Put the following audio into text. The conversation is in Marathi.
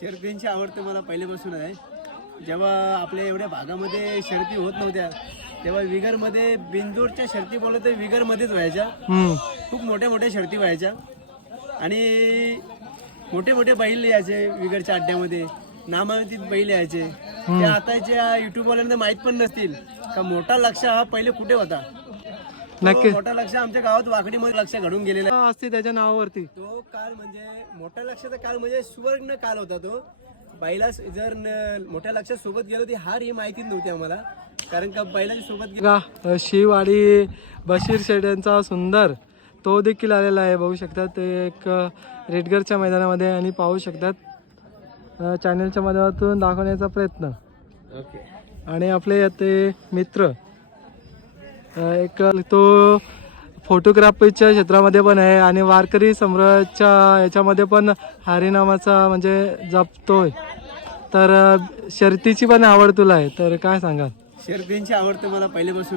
शर्यतींची आवड तर मला पहिल्यापासून आहे. जेव्हा आपल्या एवढ्या भागामध्ये शर्यती होत नव्हत्या तेव्हा विगरमध्ये बिंदूरच्या शर्यती बोलत तर विगरमध्येच व्हायच्या. खूप मोठ्या मोठ्या शर्यती व्हायच्या आणि मोठे मोठे बैल यायचे विगरच्या अड्ड्यामध्ये, नामांकित बैल यायचे. ते आताच्या युट्यूबवाल्यांना माहीत पण नसतील का मोठा लक्ष हा पहिले कुठे होता. नक्की मोठा लक्ष आमच्या गावात वाकडीमध्ये लक्ष घडून गेलेला असते त्याच्या नावावरती. तो काळ म्हणजे मोठ्या लक्षाचा काळ म्हणजे सुवर्ण काळ होता तो. बैला जर मोठ्या लक्षात सोबत गेलो ती हार ही माहिती नव्हती आम्हाला, कारण का बैलाच्या सोबत बघा शिव आणि बशीर शेठ यांचा सुंदर तो देखील आलेला आहे. बघू शकतात ते एक रेडगरच्या मैदानामध्ये आणि पाहू शकतात चॅनलच्या माध्यमातून दाखवण्याचा प्रयत्न. आणि आपले ते मित्र एक तो फोटोग्राफीच्या क्षेत्रामध्ये पण आहे आणि वारकरी सम्राटच्या याच्यामध्ये पण हरिनामाचा म्हणजे जपतोय. तर शर्यतीची पण आवड तुला आहे, तर काय सांगाल? शर्यतींची आवड तर मला पहिल्यापासून